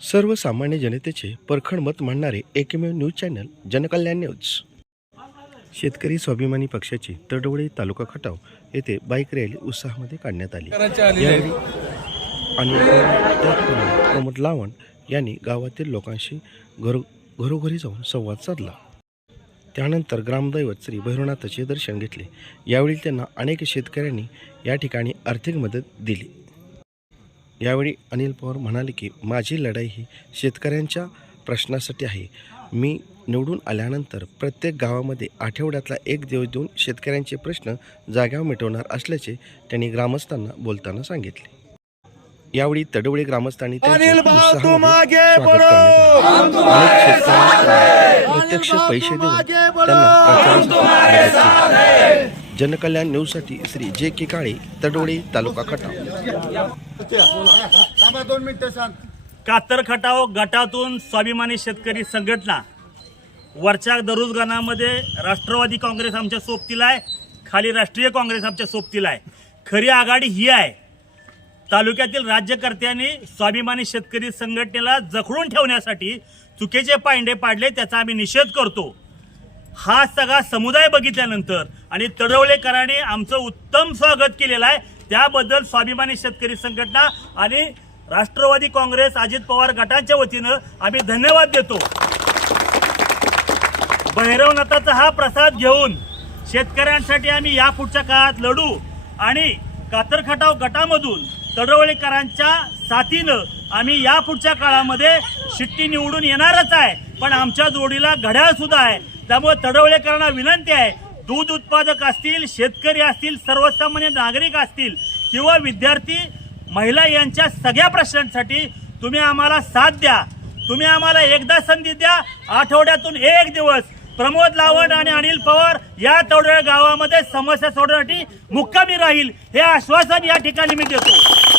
सर्वसामान्य जनतेचे परखड मत मांडणारे एकमेव न्यूज चॅनल जनकल्याण न्यूज. शेतकरी स्वाभिमानी पक्षाची तडवळे तालुका खटाव येथे बाईक रॅली उत्साहामध्ये काढण्यात आली. यावेळी आणि त्याचप्रमाणे प्रमोद लावण यांनी गावातील लोकांशी घरो घरोघरी जाऊन संवाद साधला. त्यानंतर ग्रामदैवत श्री भैरवनाथाचे दर्शन घेतले. यावेळी त्यांना अनेक शेतकऱ्यांनी या ठिकाणी आर्थिक मदत दिली. यावेळी अनिल पवार म्हणाले की माझी लढाई ही शेतकऱ्यांच्या प्रश्नासाठी आहे. मी निवडून आल्यानंतर प्रत्येक गावामध्ये आठवड्यातला एक दिवस देऊन शेतकऱ्यांचे प्रश्न जाग्यावर मिटवणार असल्याचे त्यांनी ग्रामस्थांना बोलताना सांगितले. यावेळी तडवळे ग्रामस्थांनी प्रत्यक्ष पैसे देऊन त्यांना. जनकल्याण न्यूजसाठी श्री जे के काळे तडवळे तालुका खटाव. कातर खटाव गटातून स्वाभिमानी शेतकरी संघटना वरच्या दरुज गणामध्ये राष्ट्रवादी काँग्रेस आमच्या सोबतीला आहे खाली राष्ट्रीय काँग्रेस आमच्या सोबतीला आहे. खरी आघाडी ही आहे. तालुक्यातील राज्यकर्त्यांनी स्वाभिमानी शेतकरी संघटनेला जखडून ठेवण्यासाठी चुकीचे पायंडे पाडले त्याचा आम्ही निषेध करतो. हा सगळा समुदाय बघितल्यानंतर आणि तडवळेकरांनी आमचं उत्तम स्वागत केलेलं आहे. त्याबद्दल स्वाभिमानी शेतकरी संघटना आणि राष्ट्रवादी काँग्रेस अजित पवार गटांच्या वतीनं आम्ही धन्यवाद देतो. भैरवनाथाचा हा प्रसाद घेऊन शेतकऱ्यांसाठी आम्ही या पुढच्या काळात लढू आणि कातरखटाव गटामधून तडवळेकरांच्या साथीनं आम्ही या पुढच्या काळामध्ये शिट्टी निवडून येणारच आहे. पण आमच्या जोडीला घड्याळ सुद्धा आहे. त्यामुळे तडवळेकरांना विनंती आहे. दूध उत्पादक असतील शेतकरी असतील सर्वसामान्य नागरिक असतील किंवा विद्यार्थी महिला यांच्या सगळ्या प्रश्नांसाठी तुम्ही आम्हाला साथ द्या. तुम्ही आम्हाला एकदा संधी द्या. आठवड्यातून एक दिवस प्रमोद लावण आणि अनिल पवार या तवड्या गावामध्ये समस्या सोडवण्यासाठी मुक्कामी राहील हे आश्वासन या ठिकाणी मी देतो.